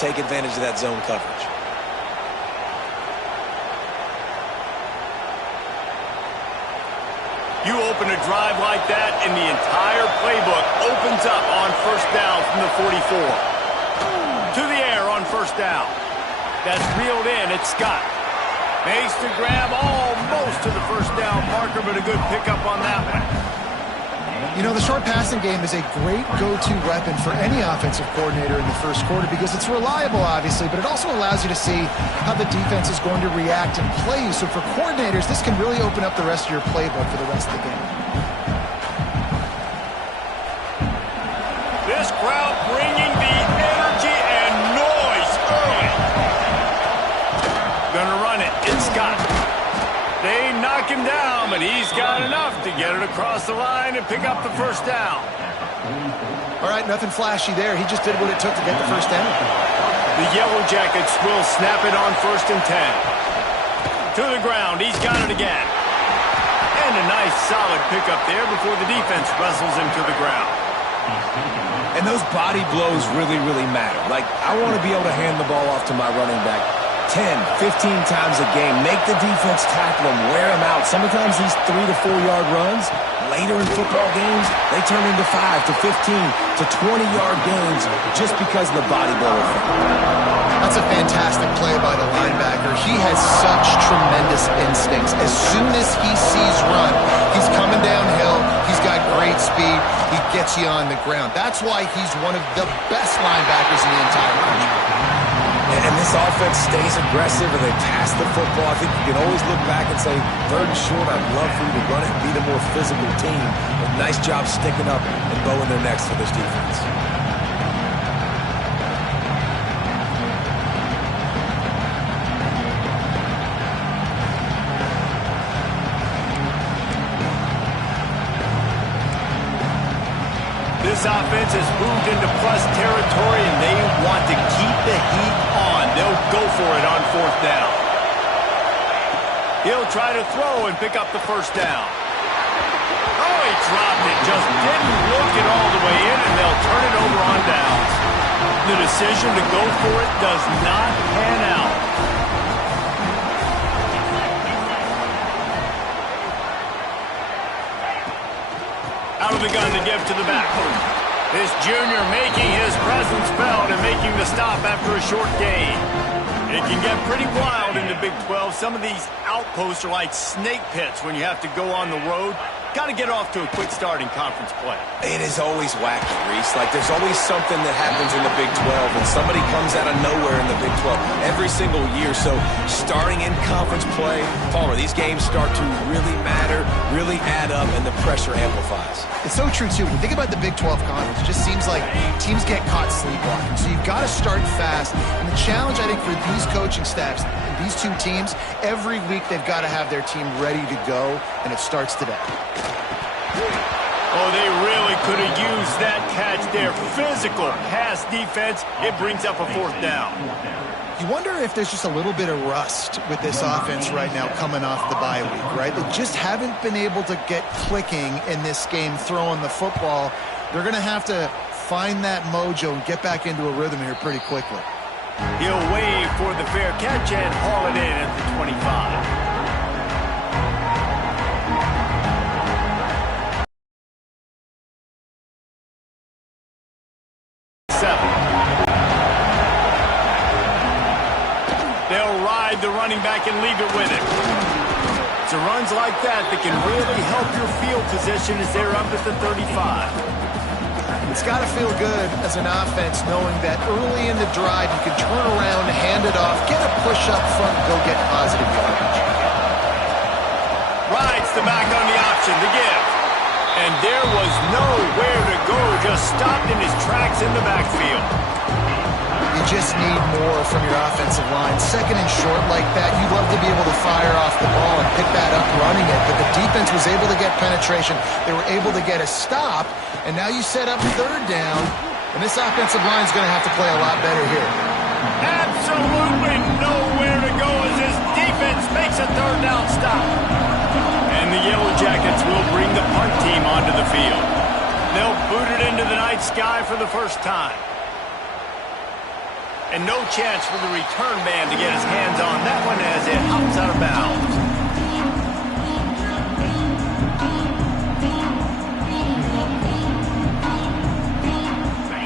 take advantage of that zone coverage. You open a drive like that, and the entire playbook opens up on first down from the 44. To the air on first down. That's reeled in. It's Scott. Makes the grab almost to the first down marker, but a good pickup on that one. You know, the short passing game is a great go-to weapon for any offensive coordinator in the first quarter because it's reliable, obviously, but it also allows you to see how the defense is going to react and play you. So for coordinators, this can really open up the rest of your playbook for the rest of the game. This crowd bringing the energy and noise early. Gonna run it. It's Scott. They knock him down, but he's got enough to get it across the line and pick up the first down. All right, nothing flashy there. He just did what it took to get the first down. The Yellow Jackets will snap it on 1st and 10. To the ground. He's got it again. And a nice solid pickup there before the defense wrestles him to the ground. And those body blows really, really matter. Like, I want to be able to hand the ball off to my running back 10, 15 times a game. Make the defense tackle him, wear him out. Sometimes these 3 to 4 yard runs, later in football games, they turn into 5 to 15 to 20-yard gains just because of the body blow effect. That's a fantastic play by the linebacker. He has such tremendous instincts. As soon as he sees run, he's coming downhill. He's got great speed. He gets you on the ground. That's why he's one of the best linebackers in the entire country. And this offense stays aggressive and they pass the football. I think you can always look back and say, 3rd and short, I'd love for you to run it and be the more physical team. But nice job sticking up and bowing their necks for this defense. This offense has moved into plus territory, and they want to keep the heat on. They'll go for it on 4th down. He'll try to throw and pick up the first down. Oh, he dropped it. Just didn't look it all the way in, and they'll turn it over on downs. The decision to go for it does not pan out. Out of the gun to give to the back. This junior making his presence felt and making the stop after a short gain. It can get pretty wild in the Big 12. Some of these outposts are like snake pits when you have to go on the road. Got to get off to a quick start in conference play. It is always wacky, Reese. Like, there's always something that happens in the Big 12, and somebody comes out of nowhere in the Big 12 every single year. So, starting in conference play, Palmer, these games start to really matter, really add up, and the pressure amplifies. It's so true, too. When you think about the Big 12 conference, it just seems like teams get caught sleepwalking. So, you've got to start fast. And the challenge, I think, for these coaching staffs, these two teams, every week they've got to have their team ready to go, and it starts today. Oh, they really could have used that catch there. Physical pass defense. It brings up a 4th down. You wonder if there's just a little bit of rust with this offense right now coming off the bye week, right? They just haven't been able to get clicking in this game throwing the football. They're going to have to find that mojo and get back into a rhythm here pretty quickly. He'll wave for the fair catch and haul it in at the 25. They'll ride the running back and leave it with him. It's runs like that can really help your field position as they're up at the 35. It's got to feel good as an offense knowing that early in the drive you can turn around, hand it off, get a push up front, and go get positive yardage. Rides the back on the option to give. And there was nowhere to go, just stopped in his tracks in the backfield. You just need more from your offensive line. 2nd and short like that, you'd love to be able to fire off the ball and pick that up running it, but the defense was able to get penetration. They were able to get a stop, and now you set up 3rd down, and this offensive line is going to have to play a lot better here. Absolutely nowhere to go as this defense makes a 3rd down stop. And the Yellow Jackets will bring the punt team onto the field. They'll boot it into the night sky for the first time. And no chance for the return man to get his hands on that one as it hops out of bounds.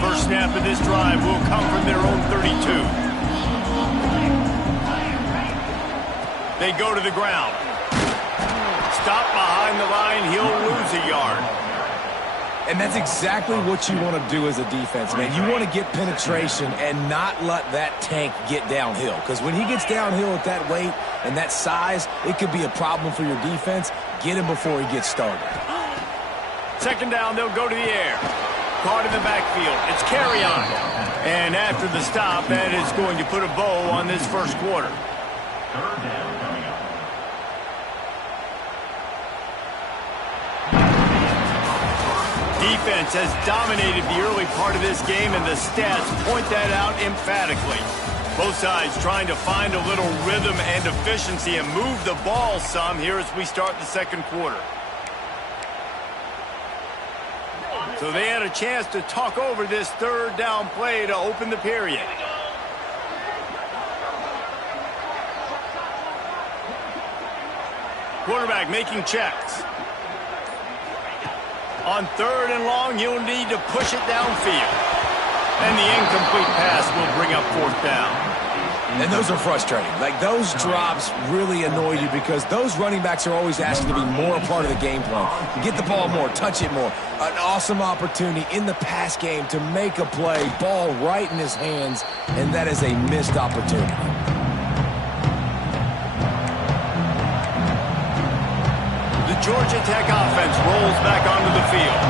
First snap of this drive will come from their own 32. They go to the ground. Stop behind the line, he'll lose a yard. And that's exactly what you want to do as a defense, man. You want to get penetration and not let that tank get downhill. Because when he gets downhill at that weight and that size, it could be a problem for your defense. Get him before he gets started. Second down, they'll go to the air. Caught in the backfield. It's carry on. And after the stop, that is going to put a bow on this first quarter. Third down coming up. Defense has dominated the early part of this game, and the stats point that out emphatically. Both sides trying to find a little rhythm and efficiency and move the ball some here as we start the second quarter. So they had a chance to talk over this third down play to open the period. Quarterback making checks. On third and long, you'll need to push it downfield. And the incomplete pass will bring up fourth down. And those are frustrating. Like, those drops really annoy you because those running backs are always asking to be more a part of the game plan. Get the ball more, touch it more. An awesome opportunity in the pass game to make a play, ball right in his hands, and that is a missed opportunity. Georgia Tech offense rolls back onto the field.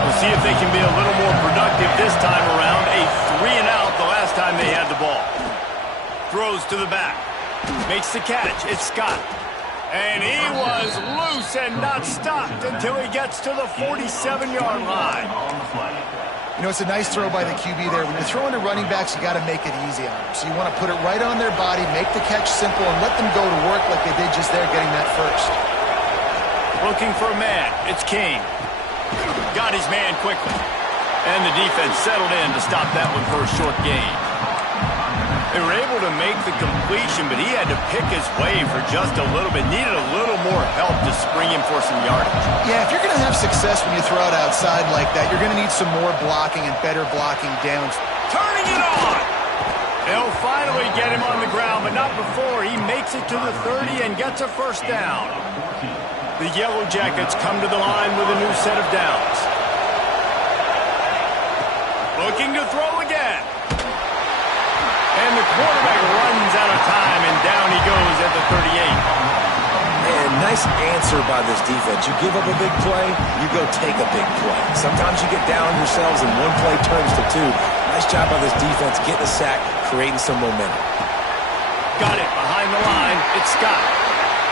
We'll see if they can be a little more productive this time around. A 3-and-out the last time they had the ball. Throws to the back. Makes the catch. It's Scott. And he was loose and not stopped until he gets to the 47-yard line. You know, it's a nice throw by the QB there. When you're throwing to running backs, you got to make it easy on them. So you want to put it right on their body, make the catch simple, and let them go to work like they did just there getting that first. Looking for a man. It's King. Got his man quickly. And the defense settled in to stop that one for a short gain. They were able to make the completion, but he had to pick his way for just a little bit. Needed a little more help to spring him for some yardage. Yeah, if you're going to have success when you throw it outside like that, you're going to need some more blocking and better blocking down. Turning it on! They'll finally get him on the ground, but not before he makes it to the 30 and gets a first down. The Yellow Jackets come to the line with a new set of downs. Looking to throw again. And the quarterback runs out of time, and down he goes at the 38. And nice answer by this defense. You give up a big play, you go take a big play. Sometimes you get down yourselves and one play turns to two. Nice job by this defense getting a sack, creating some momentum. Got it behind the line. It's Scott.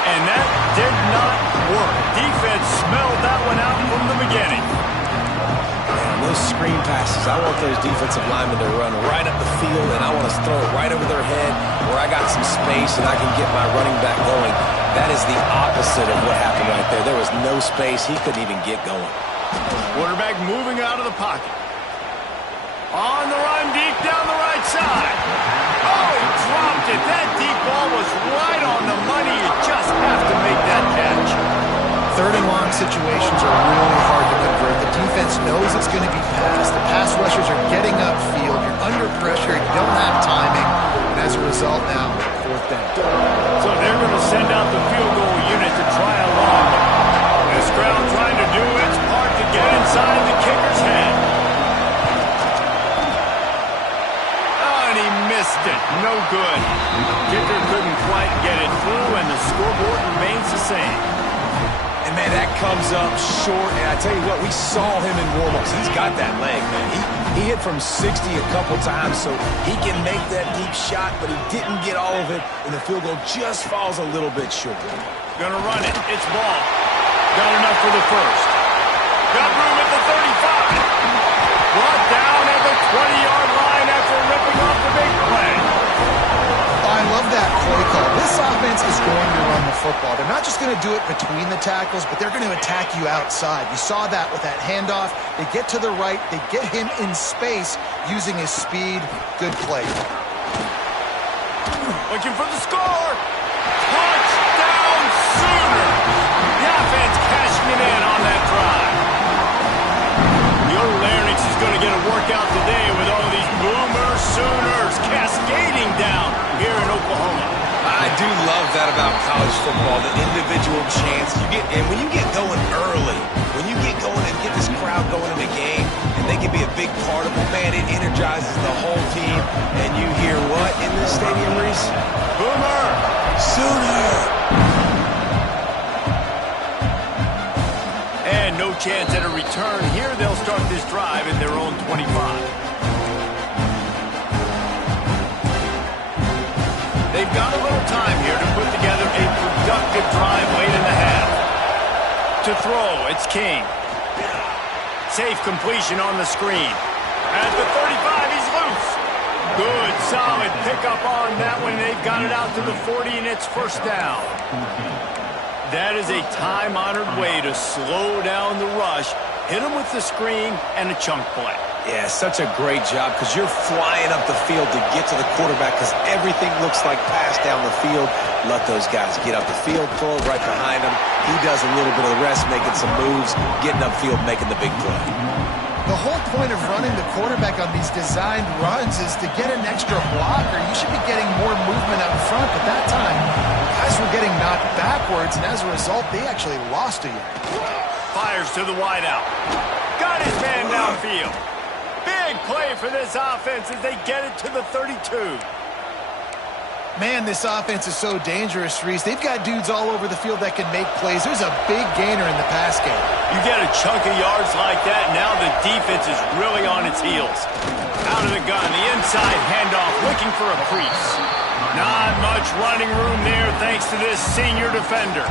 And that did not work. Defense smelled that one out from the beginning. And those screen passes, I want those defensive linemen to run right up the field, and I want to throw it right over their head where I got some space and I can get my running back going. That is the opposite of what happened right there. There was no space. He couldn't even get going. Quarterback moving out of the pocket. On the run, deep down the right side. Oh, he dropped it. That deep ball was right on the money. You just have to make that catch. Third and long situations are really hard to convert. The defense knows it's going to be passed. The pass rushers are getting upfield. You're under pressure. You don't have timing. And as a result now, fourth down. So they're going to send out the field goal unit to try a long. This crowd trying to do its part to get inside the kicker's head. Missed it. No good. Kicker couldn't quite get it through, and the scoreboard remains the same. And, man, that comes up short. And I tell you what, we saw him in warm-ups. He's got that leg, man. He hit from 60 a couple times, so he can make that deep shot, but he didn't get all of it, and the field goal just falls a little bit short. Gonna run it. It's ball. Got enough for the first. Got room at the 35. Brought down at the 20-yard line after ripping off the big play. I love that play call. This offense is going to run the football. They're not just going to do it between the tackles, but they're going to attack you outside. You saw that with that handoff. They get to the right. They get him in space using his speed. Good play. Looking for the score. Touchdown Sooners. The offense cashing it in on that drive. The old larynx is going to get a workout today with all these Boomer Sooners cascading down here in Oklahoma. I do love that about college football, the individual chance you get. And when you get going early, when you get going and get this crowd going in the game, and they can be a big part of it, man, it energizes the whole team. And you hear what in this stadium, Reese? Boomer! Sooner! And no chance at a return here. They'll start this drive at their own 25. They've got a little time here to put together a productive drive late in the half. To throw, it's King. Safe completion on the screen. At the 35, he's loose. Good, solid pickup on that one. They've got it out to the 40, and it's first down. That is a time-honored way to slow down the rush, hit him with the screen, and a chunk play. Yeah, such a great job because you're flying up the field to get to the quarterback because everything looks like pass down the field. Let those guys get up the field, throw it right behind him. He does a little bit of the rest, making some moves, getting upfield, making the big play. The whole point of running the quarterback on these designed runs is to get an extra blocker. You should be getting more movement up front, but that time, guys were getting knocked backwards, and as a result, they actually lost a yard. Fires to the wideout. Got his man downfield. Big play for this offense as they get it to the 32. Man, this offense is so dangerous, Reese. They've got dudes all over the field that can make plays. There's a big gainer in the pass game. You get a chunk of yards like that, now the defense is really on its heels. Out of the gun, the inside handoff, looking for a crease. Not much running room there thanks to this senior defender.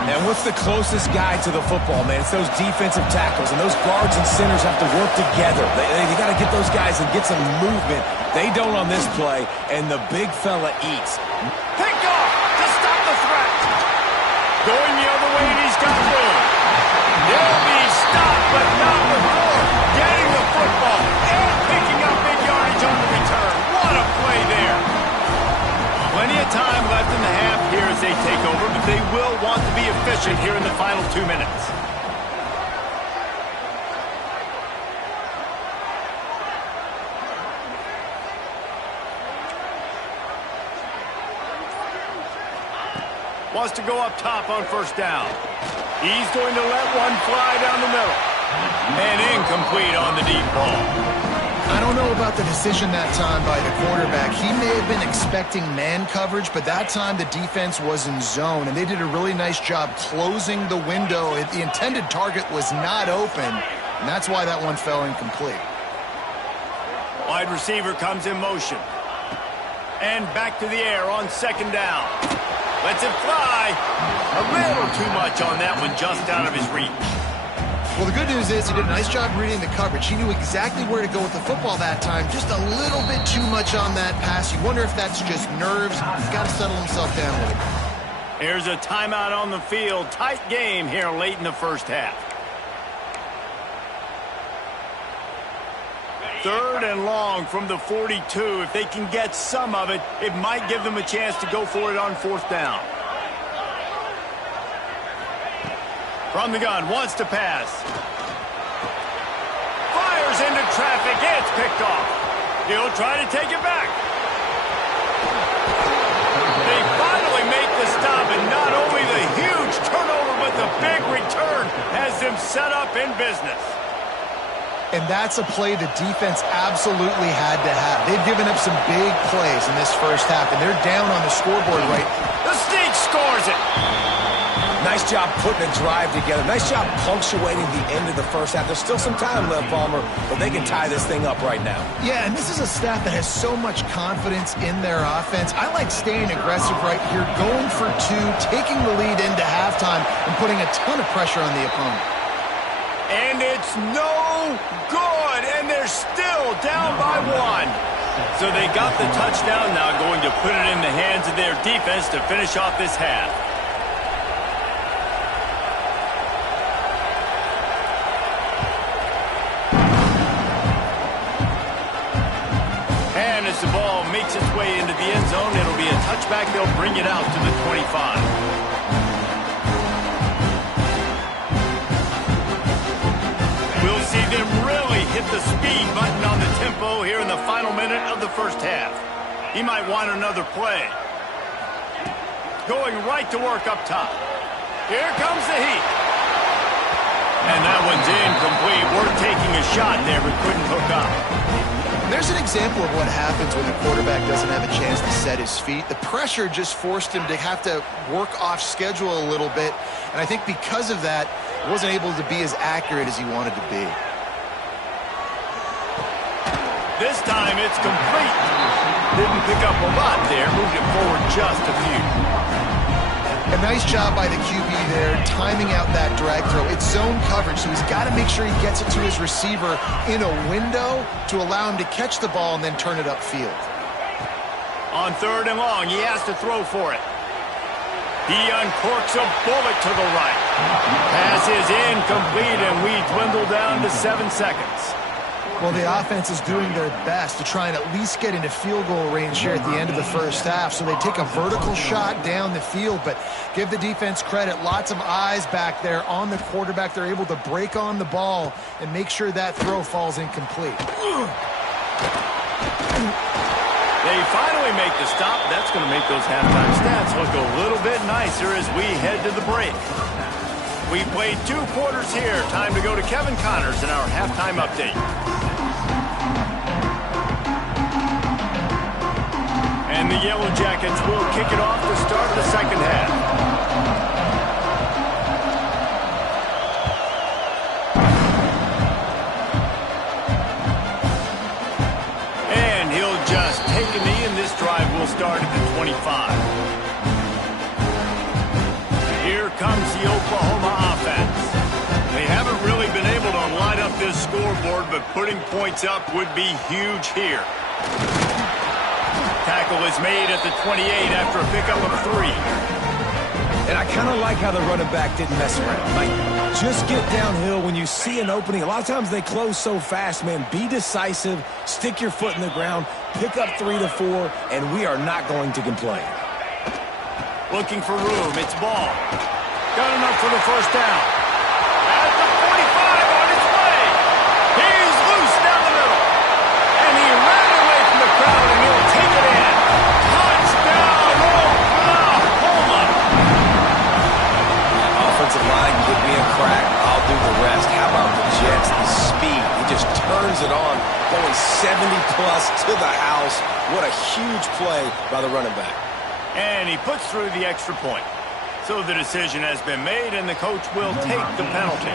And what's the closest guy to the football, man? It's those defensive tackles, and those guards and centers have to work together. They got to get those guys and get some movement. They don't on this play, and the big fella eats. Picked off to stop the threat. Going the other way, and he's got room. He'll be stopped, but not before getting the football and picking up big yardage on the return. What a play there. Plenty of time left in the half here as they take over, but they will want to be efficient here in the final 2 minutes. Wants to go up top on first down. He's going to let one fly down the middle. And incomplete on the deep ball. I don't know about the decision that time by the quarterback. He may have been expecting man coverage, but that time the defense was in zone, and they did a really nice job closing the window. The intended target was not open, and that's why that one fell incomplete. Wide receiver comes in motion. And back to the air on second down. Lets it fly. A little too much on that one, just out of his reach. Well, the good news is he did a nice job reading the coverage. He knew exactly where to go with the football that time. Just a little bit too much on that pass. You wonder if that's just nerves. He's got to settle himself down a little bit. Here's a timeout on the field. Tight game here late in the first half. 3rd and long from the 42. If they can get some of it, it might give them a chance to go for it on 4th down. From the gun, wants to pass. Fires into traffic. It's picked off. He'll try to take it back. They finally make the stop, and not only the huge turnover, but the big return has them set up in business. And that's a play the defense absolutely had to have. They've given up some big plays in this first half, and they're down on the scoreboard right. The Sneak scores it. Nice job putting a drive together. Nice job punctuating the end of the first half. There's still some time left, Palmer, but they can tie this thing up right now. Yeah, and this is a staff that has so much confidence in their offense. I like staying aggressive right here, going for 2, taking the lead into halftime, and putting a ton of pressure on the opponent. And it's no good, and they're still down by 1. So they got the touchdown, now going to put it in the hands of their defense to finish off this half. And as the ball makes its way into the end zone. It'll be a touchback. They'll bring it out to the 25. We'll see them really hit the speed button on the tempo here in the final minute of the first half. He might want another play. Going right to work up top. Here comes the heat. And that one's incomplete. We're taking a shot there, but couldn't hook up. There's an example of what happens when the quarterback doesn't have a chance to set his feet. The pressure just forced him to have to work off schedule a little bit. And I think because of that, he wasn't able to be as accurate as he wanted to be. This time it's complete. Didn't pick up a lot there. Moved it forward just a few. A nice job by the QB there, timing out that drag throw. It's zone coverage, so he's got to make sure he gets it to his receiver in a window to allow him to catch the ball and then turn it upfield. On 3rd and long, he has to throw for it. He uncorks a bullet to the right. Pass is incomplete, and we dwindle down to 7 seconds. Well, the offense is doing their best to try and at least get into field goal range here at the end of the first half. So they take a vertical shot down the field, but give the defense credit. Lots of eyes back there on the quarterback. They're able to break on the ball and make sure that throw falls incomplete. They finally make the stop. That's going to make those halftime stats look a little bit nicer as we head to the break. We played 2 quarters here. Time to go to Kevin Connors in our halftime update. And the Yellow Jackets will kick it off to start the second half. And he'll just take a knee, and this drive will start at the 25. Here comes the Oklahoma offense. They haven't really been able to light up this scoreboard, but putting points up would be huge here. Tackle is made at the 28 after a pickup of 3. And I kind of like how the running back didn't mess around. Like, just get downhill when you see an opening. A lot of times they close so fast, man. Be decisive, stick your foot in the ground, pick up 3 to 4, and we are not going to complain. Looking for room. It's ball. Got enough for the first down. At the 45 on its way. He's loose down the middle. And he ran away from the crowd, and he'll take it in. Touchdown, Oklahoma. Offensive line, give me a crack. I'll do the rest. How about the Jets? The speed. He just turns it on, going 70-plus to the house. What a huge play by the running back. And he puts through the extra point. So the decision has been made, and the coach will take the penalty.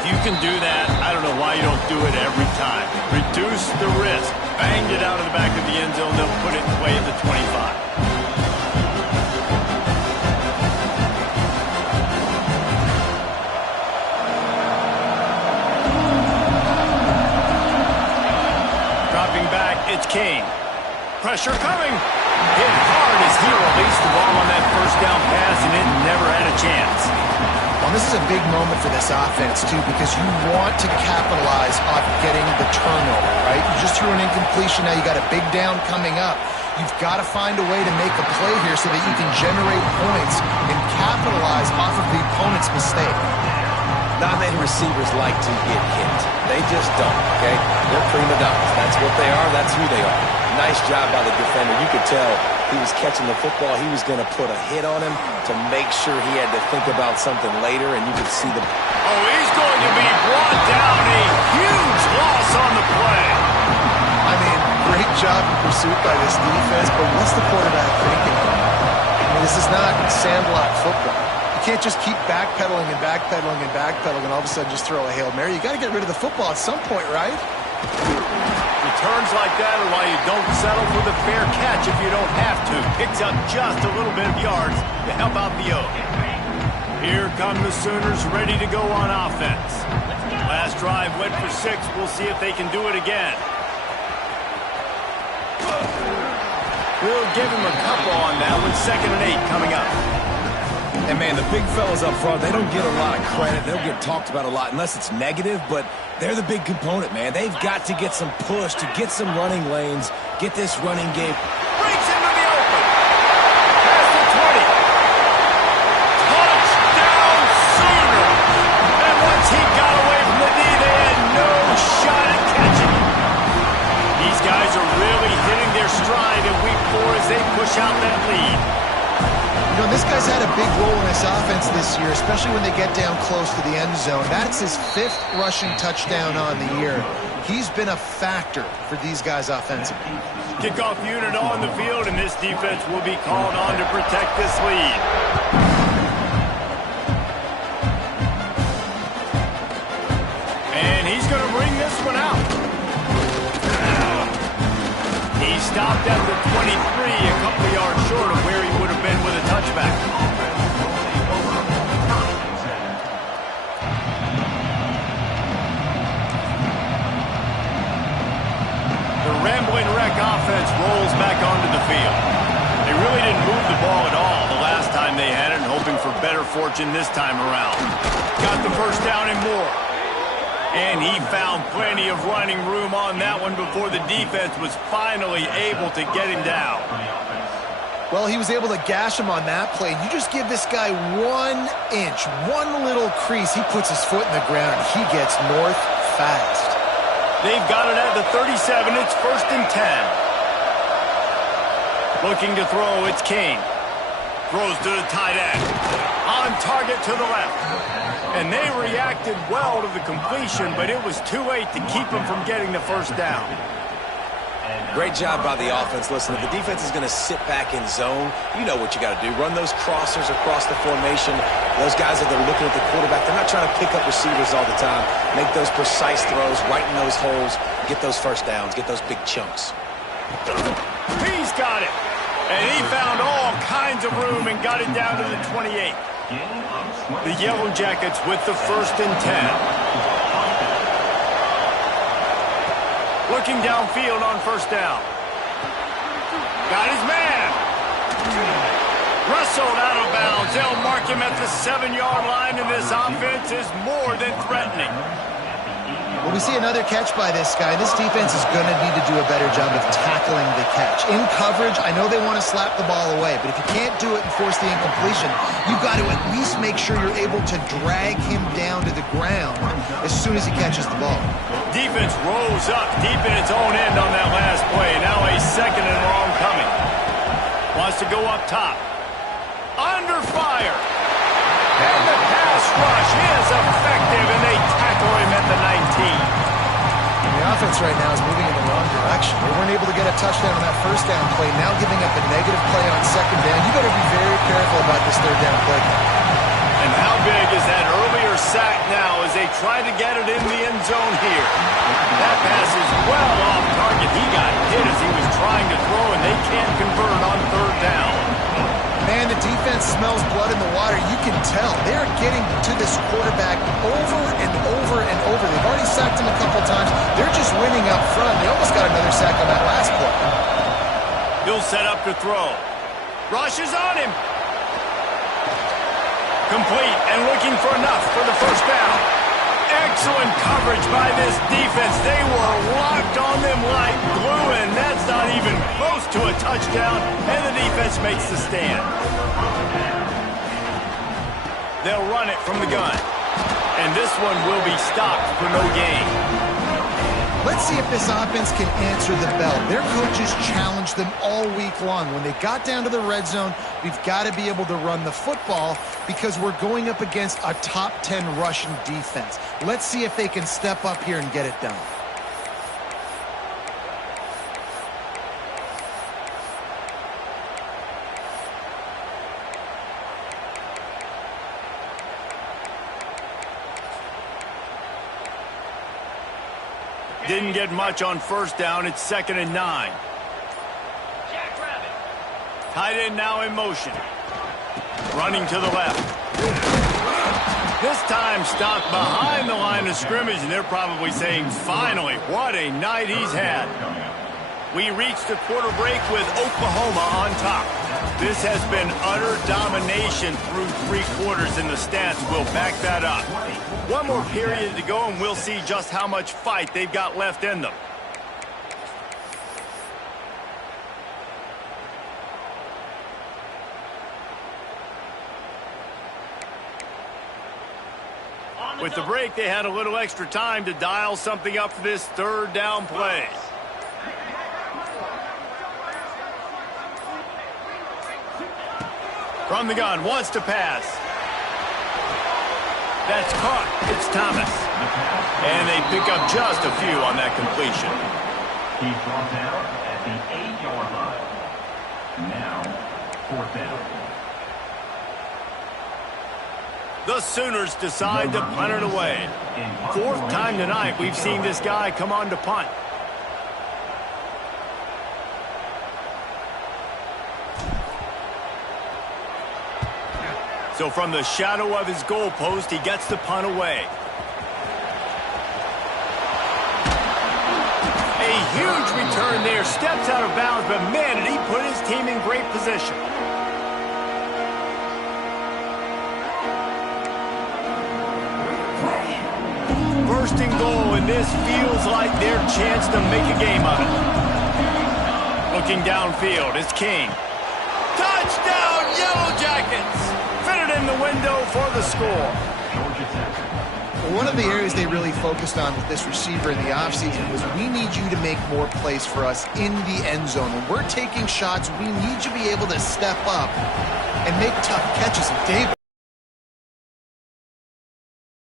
If you can do that, I don't know why you don't do it every time. Reduce the risk. Banged it out of the back of the end zone. They'll put it away at the 25. It's King. Pressure coming. Hit hard as he released the ball on that first down pass, and it never had a chance. Well, this is a big moment for this offense, too, because you want to capitalize off getting the turnover, right? You just threw an incompletion. Now you got a big down coming up. You've got to find a way to make a play here so that you can generate points and capitalize off of the opponent's mistake. Not many receivers like to get hit. They just don't, okay? They're prima donnas. That's what they are. That's who they are. Nice job by the defender. You could tell he was catching the football. He was going to put a hit on him to make sure he had to think about something later, and you could see the... Oh, he's going to be brought down. A huge loss on the play. I mean, great job in pursuit by this defense, but what's the quarterback thinking? I mean, this is not sandlot football. You can't just keep backpedaling and backpedaling and backpedaling and all of a sudden just throw a Hail Mary. You got to get rid of the football at some point, right? Returns like that are why you don't settle for the fair catch if you don't have to. Picks up just a little bit of yards to help out the Oak. Here come the Sooners ready to go on offense. Last drive went for 6. We'll see if they can do it again. We'll give him a couple on that with 2nd and 8 coming up. And, man, the big fellas up front, they don't get a lot of credit. They don't get talked about a lot unless it's negative, but they're the big component, man. They've got to get some push, to get some running lanes, get this running game. Breaks into the open. Past the 20. Touchdown Sooners. And once he got away from the D, they had no shot at catching him. These guys are really hitting their stride in week 4 as they push out that lead. You know, this guy's had a big role in this offense this year, especially when they get down close to the end zone. That's his 5th rushing touchdown on the year. He's been a factor for these guys offensively. Kickoff unit on the field, and this defense will be called on to protect this lead. And he's going to bring this one out. He stopped at the 23, a couple of yards short of where he would have been with a touchback. The rambling wreck offense rolls back onto the field. They really didn't move the ball at all the last time they had it, and hoping for better fortune this time around. Got the first down and more. And he found plenty of running room on that one before the defense was finally able to get him down. Well, he was able to gash him on that play. You just give this guy 1 inch, one little crease, he puts his foot in the ground, he gets north fast. They've got it at the 37. It's 1st and 10. Looking to throw, it's Kane. Throws to the tight end. On target to the left. And they reacted well to the completion, but it was too late to keep him from getting the first down. Great job by the offense. Listen, if the defense is going to sit back in zone, you know what you got to do. Run those crossers across the formation. Those guys that are looking at the quarterback, they're not trying to pick up receivers all the time. Make those precise throws, right in those holes, get those first downs, get those big chunks. He's got it. And he found all kinds of room and got it down to the 28. The Yellow Jackets with the 1st and 10. Looking downfield on first down. Got his man. Wrestled out of bounds. They'll mark him at the 7-yard line, and this offense is more than threatening. Well, we see another catch by this guy. This defense is going to need to do a better job of tackling the catch. In coverage, I know they want to slap the ball away, but if you can't do it and force the incompletion, you've got to at least make sure you're able to drag him down to the ground as soon as he catches the ball. Defense rose up deep in its own end on that last play. Now a 2nd and long coming. Wants to go up top. Under fire. And the pass rush is effective, and they tackle him at the 19. The offense right now is moving in the wrong direction. They weren't able to get a touchdown on that first down play, now giving up a negative play on 2nd down. You got to be very careful about this 3rd down play. And how big is that earlier sack now as they try to get it in the end zone here? That pass is well off target. He got hit as he was trying to throw, and they can't convert on 3rd down. Man, the defense smells blood in the water. You can tell. They're getting to this quarterback over and over and over. They've already sacked him a couple times. They're just winning up front. They almost got another sack on that last play. He'll set up to throw. Rush is on him. Complete and looking for enough for the first down. Excellent coverage by this defense. They were locked on them like glue, and that's not even close to a touchdown, and the defense makes the stand. They'll run it from the gun, and this one will be stopped for no gain. Let's see if this offense can answer the bell. Their coaches challenged them all week long. When they got down to the red zone, we've got to be able to run the football because we're going up against a top 10 Russian defense. Let's see if they can step up here and get it done. Didn't get much on first down. It's 2nd and 9. Tight end now in motion. Running to the left. This time stopped behind the line of scrimmage, and they're probably saying, finally, what a night he's had. We reached the quarter break with Oklahoma on top. This has been utter domination through 3 quarters, and the stats will back that up. One more period to go, and we'll see just how much fight they've got left in them. With the break, they had a little extra time to dial something up for this 3rd down play. From the gun, wants to pass. That's caught. It's Thomas. And they pick up just a few on that completion. He's brought down at the 8-yard line. Now, 4th down. The Sooners decide to punt it away. 4th time tonight we've seen this guy come on to punt. So from the shadow of his goalpost, he gets the punt away. A huge return there, steps out of bounds, but man, did he put his team in great position. First and goal, and this feels like their chance to make a game of it. Looking downfield, it's King. Touchdown, Yellow Jackets! Fitted in the window for the score. One of the areas they really focused on with this receiver in the offseason was we need you to make more plays for us in the end zone. When we're taking shots, we need you to be able to step up and make tough catches. And David,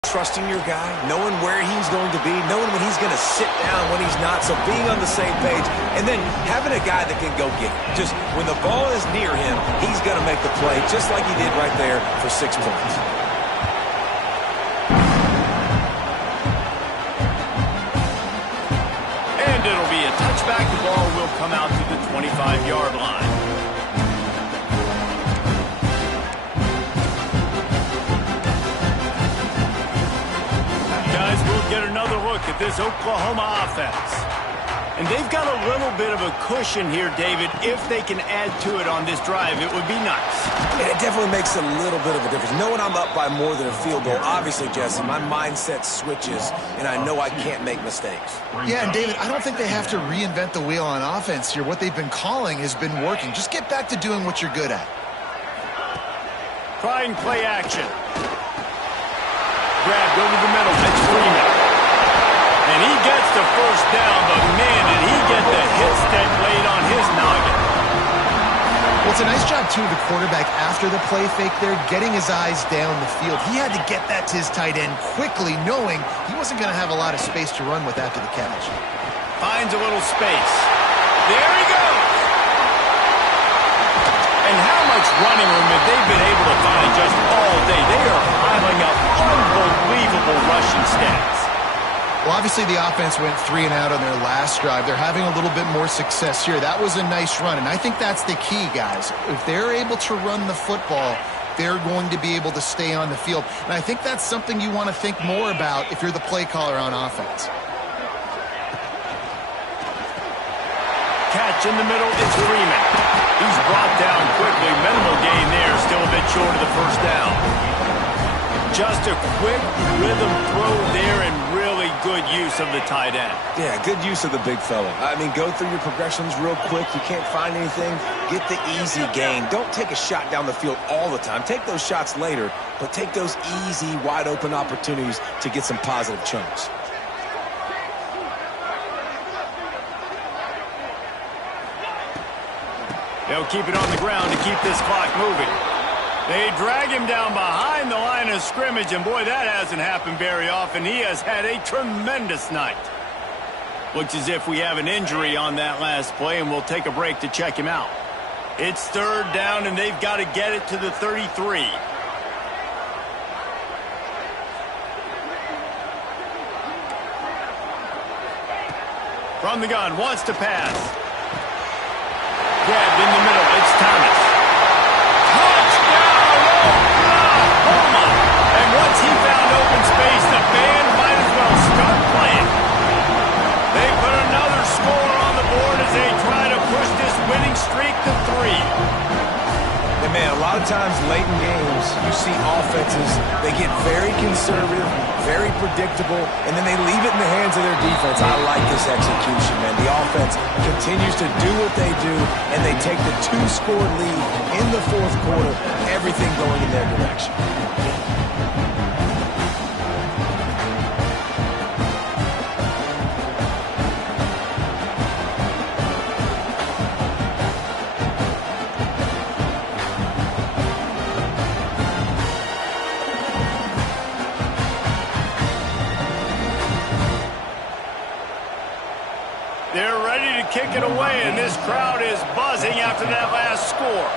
trusting your guy, knowing where he's going to be, knowing when he's going to sit down, when he's not, so being on the same page, and then having a guy that can go get it. Just when the ball is near him, he's going to make the play, just like he did right there for 6 points. And it'll be a touchback. The ball will come out to the 25-yard line. We'll get another look at this Oklahoma offense. And they've got a little bit of a cushion here, David. If they can add to it on this drive, it would be nice. Yeah, it definitely makes a little bit of a difference. Knowing I'm up by more than a field goal, obviously, Jesse, my mindset switches, and I know I can't make mistakes. yeah, and David, I don't think they have to reinvent the wheel on offense here. What they've been calling has been working. Just get back to doing what you're good at. Trying play action. Grabbed over the middle. That's Freeman. And he gets the first down, but man, did he get the hit stick laid on his noggin. Well, it's a nice job, too, of the quarterback after the play fake there, getting his eyes down the field. He had to get that to his tight end quickly, knowing he wasn't going to have a lot of space to run with after the catch. Finds a little space. There he goes. And how much running room have they been able to find just all day? They are piling up unbelievable rushing stats. Well, obviously the offense went 3 and out on their last drive. They're having a little bit more success here. That was a nice run, and I think that's the key, guys. If they're able to run the football, they're going to be able to stay on the field. And I think that's something you want to think more about if you're the play caller on offense. Catch in the middle, it's Freeman. He's brought down quickly. Minimal gain there, still a bit short of the first down. Just a quick rhythm throw there and really good use of the tight end. Yeah, good use of the big fella. I mean, go through your progressions real quick. You can't find anything. Get the easy gain. Don't take a shot down the field all the time. Take those shots later, but take those easy, wide-open opportunities to get some positive chunks. They'll keep it on the ground to keep this clock moving. They drag him down behind the line of scrimmage, and boy, that hasn't happened very often. He has had a tremendous night. Looks as if we have an injury on that last play, and we'll take a break to check him out. It's 3rd down, and they've got to get it to the 33. From the gun, wants to pass. Grabbed in the middle, it's Thomas. Touchdown, Oklahoma! And once he found open space, the band might as well start playing. They put another score on the board as they try to push this winning streak to 3. sometimes late in games, you see offenses, they get very conservative, very predictable, and then they leave it in the hands of their defense. I like this execution, man. The offense continues to do what they do, and they take the 2-score lead in the fourth quarter, everything going in their direction. They're ready to kick it away, and this crowd is buzzing after that last score.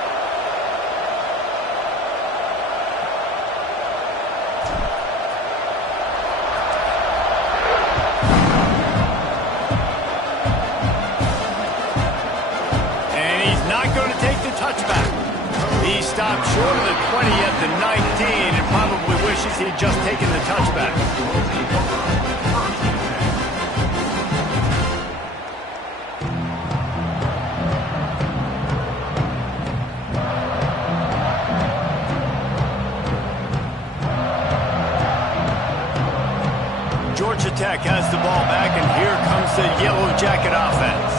And he's not going to take the touchback. He stopped short of the 20 at the 19 and probably wishes he'd just taken the touchback. Georgia Tech has the ball back, and here comes the Yellow Jacket offense.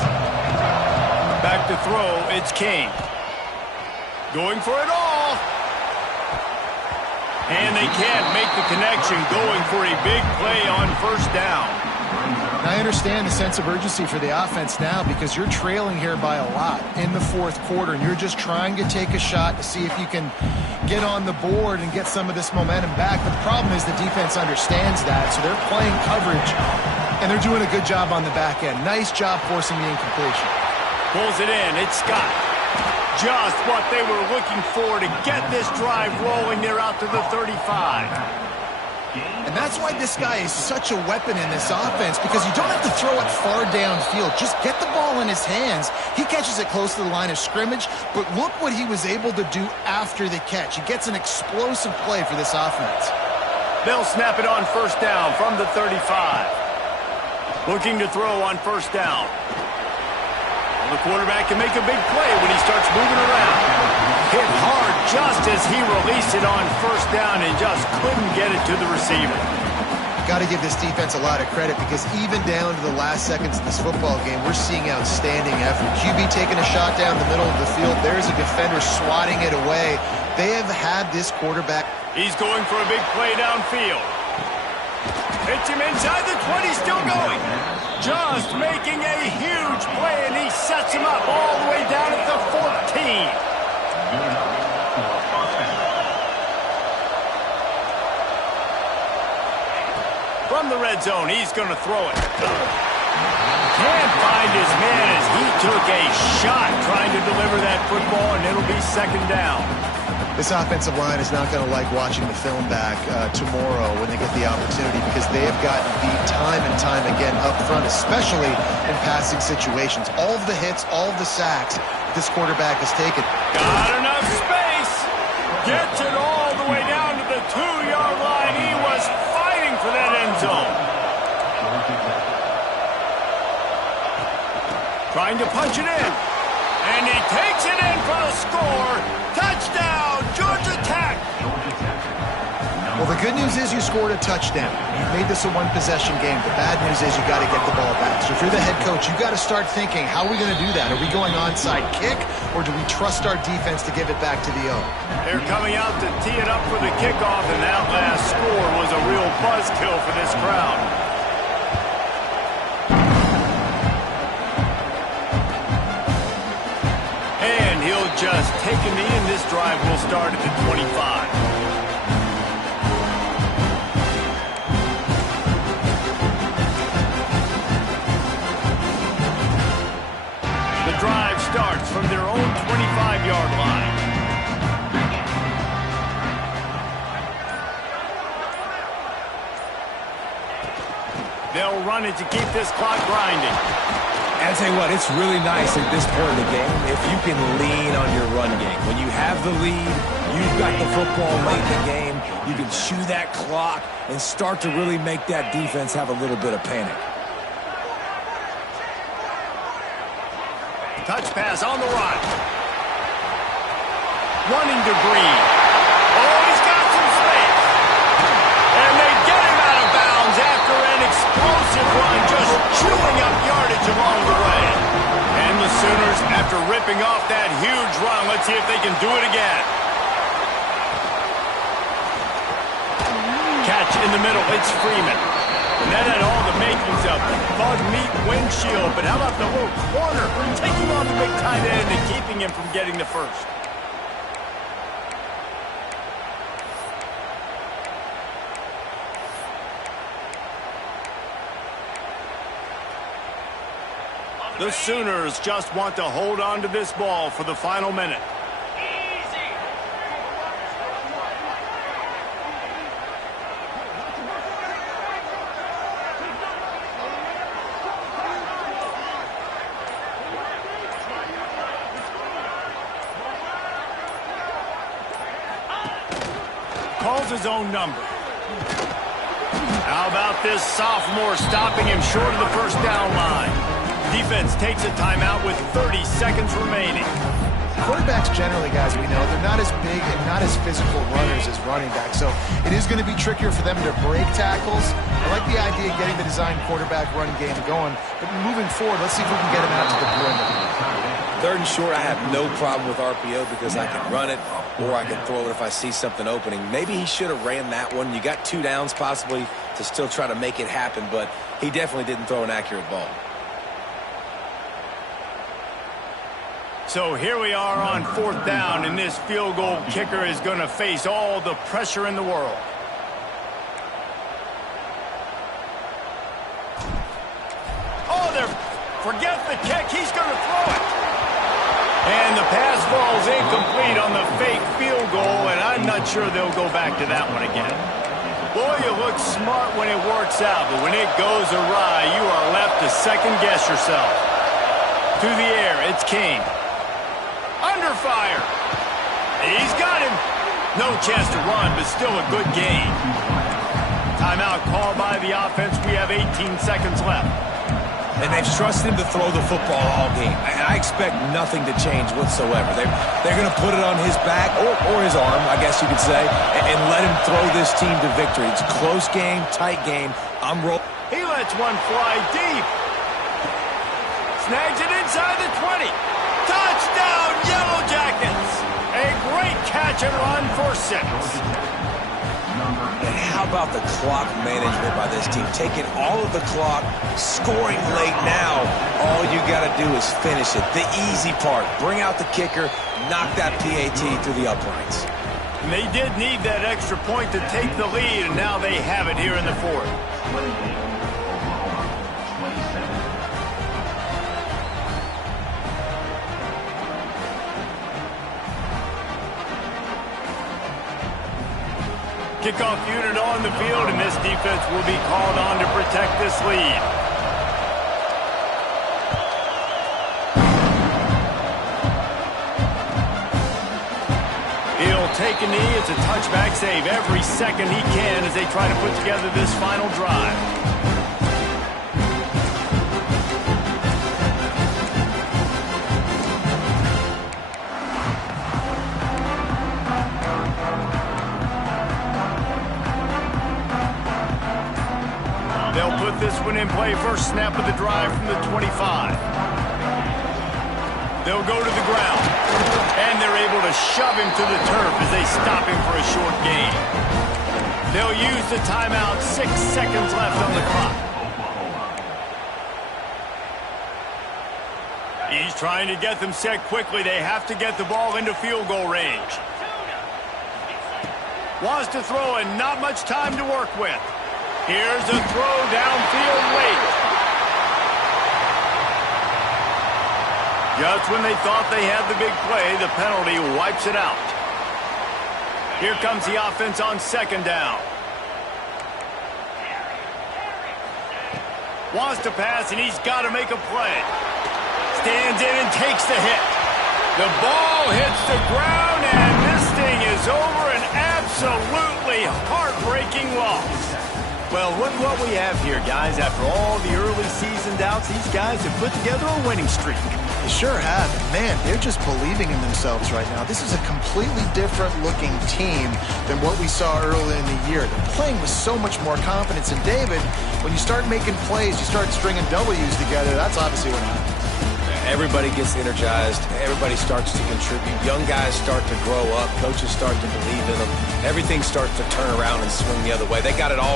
Back to throw, it's King. Going for it all. And they can't make the connection, going for a big play on first down. I understand the sense of urgency for the offense now because you're trailing here by a lot in the fourth quarter, and you're just trying to take a shot to see if you can get on the board and get some of this momentum back. But the problem is the defense understands that, so they're playing coverage, and they're doing a good job on the back end. Nice job forcing the incompletion. Pulls it in. It's Scott. Just what they were looking for to get this drive rolling. They're out to the 35. And that's why this guy is such a weapon in this offense, because you don't have to throw it far downfield. Just get the ball in his hands. He catches it close to the line of scrimmage, but look what he was able to do after the catch. He gets an explosive play for this offense. They'll snap it on first down from the 35. Looking to throw on first down. The quarterback can make a big play when he starts moving around. Hit hard just as he released it on first down and just couldn't get it to the receiver. Got to give this defense a lot of credit, because even down to the last seconds of this football game, we're seeing outstanding effort. QB taking a shot down the middle of the field. There's a defender swatting it away. They have had this quarterback. He's going for a big play downfield. Hits him inside the 20, still going. Just making a huge play, and he sets him up all the way down at the 14. From the red zone, he's going to throw it. Can't find his man as he took a shot trying to deliver that football, and it'll be second down. This offensive line is not going to like watching the film back tomorrow when they get the opportunity, because they have gotten beat time and time again up front, especially in passing situations. All of the hits, all of the sacks this quarterback has taken. Got enough space. Gets it all the way down to the 2-yard line. He was fighting for that end zone. Trying to punch it in. And he takes it in for the score. Touchdown, Georgia Tech. Well, the good news is you scored a touchdown. You've made this a one-possession game. The bad news is you got to get the ball back. So if you're the head coach, you got to start thinking, how are we going to do that? Are we going onside kick, or do we trust our defense to give it back to the O? They're coming out to tee it up for the kickoff, and that last score was a real buzzkill for this crowd. And he'll just take a knee, and this drive will start at the 25. The drive starts from their own 25-yard line. They'll run it to keep this clock grinding. And I tell you what, it's really nice at this point in the game if you can lean on your run game. When you have the lead, you've got the football late in the game, you can chew that clock and start to really make that defense have a little bit of panic. Touch pass on the run. running to Green. Oh, he's got some space. And they get him out of bounds after an explosive run, just chewing up yardage along the way. And the Sooners, after ripping off that huge run, let's see if they can do it again. Catch in the middle, it's Freeman. And that had all the makings of bug meat windshield, but how about the little corner taking on the big tight end and keeping him from getting the first? The Sooners just want to hold on to this ball for the final minute. Calls his own number. How about this sophomore stopping him short of the first down line? Defense takes a timeout with 30 seconds remaining. Quarterbacks generally, guys, we know, they're not as big and not as physical runners as running backs, so it is going to be trickier for them to break tackles. I like the idea of getting the design quarterback run game going, but moving forward, let's see if we can get him out to the perimeter. Third and short, I have no problem with RPO because I can run it or I can throw it if I see something opening. Maybe he should have ran that one. You got 2 downs possibly to still try to make it happen, but he definitely didn't throw an accurate ball. So here we are on 4th down, and this field goal kicker is going to face all the pressure in the world. Oh, forget the kick. He's going to throw it. And the pass falls incomplete on the fake field goal, and I'm not sure they'll go back to that one again. Boy, you look smart when it works out, but when it goes awry, you are left to second-guess yourself. To the air, it's King. Under fire. He's got him. No chance to run, but still a good game. Timeout called by the offense. We have 18 seconds left. And they've trusted him to throw the football all game. And I expect nothing to change whatsoever. They're going to put it on his back or his arm, I guess you could say, and let him throw this team to victory. It's a close game, tight game. I'm rolling. He lets one fly deep. Snags it inside the 20. Touchdown, Yellow Jackets! A great catch and run for 6. And how about the clock management by this team? Taking all of the clock, scoring late now. All you got to do is finish it. The easy part. Bring out the kicker, knock that PAT through the uprights. And they did need that extra point to take the lead, and now they have it here in the 4th. Kickoff unit on the field, and this defense will be called on to protect this lead. He'll take a knee. It's a touchback save every second he can as they try to put together this final drive. They'll put this one in play. First snap of the drive from the 25. They'll go to the ground. And they're able to shove him to the turf as they stop him for a short gain. They'll use the timeout. 6 seconds left on the clock. He's trying to get them set quickly. They have to get the ball into field goal range. Wants to throw and not much time to work with. Here's a throw downfield late. Just when they thought they had the big play, the penalty wipes it out. Here comes the offense on 2nd down. Wants to pass, and he's got to make a play. Stands in and takes the hit. The ball hits the ground, and this thing is over. An absolutely heartbreaking loss. Well, look what we have here, guys. After all the early season doubts, these guys have put together a winning streak. They sure have. Man, they're just believing in themselves right now. This is a completely different looking team than what we saw early in the year. They're playing with so much more confidence. And David, when you start making plays, you start stringing W's together, that's obviously what happened. Everybody gets energized. Everybody starts to contribute. Young guys start to grow up. Coaches start to believe in them. Everything starts to turn around and swing the other way. They got it all